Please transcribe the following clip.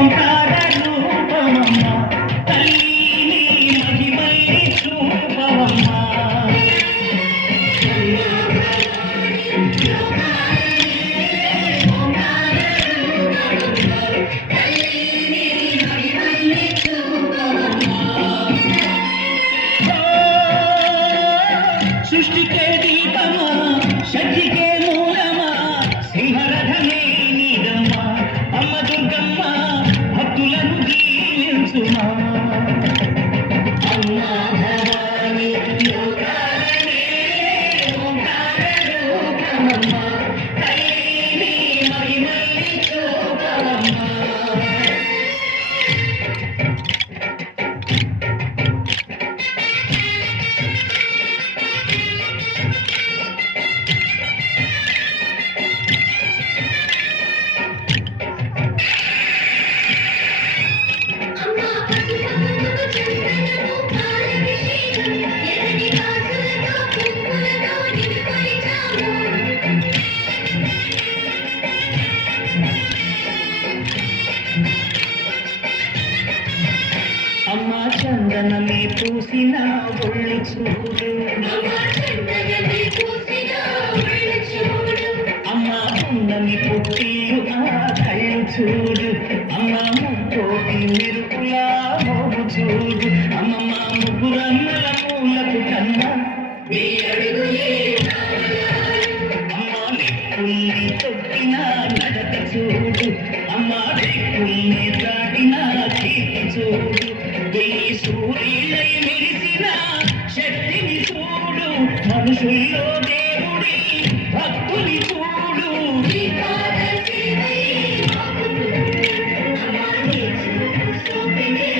Don't అమ్మ చందనమే పూసిన ఒళ్ళు చూడు. అమ్మ ఉన్నమి పుట్టిలు ఆ కళ్ళు చూడు. అమ్మ ముక్కోటి మెరుపులా మోగు చూడు. అమ్మమ్మ ముగ్గురమ్మల మూలకు కన్నా మీ అడుగు మనసుల్లో దేవుడి భక్తుని చూడు Thank you.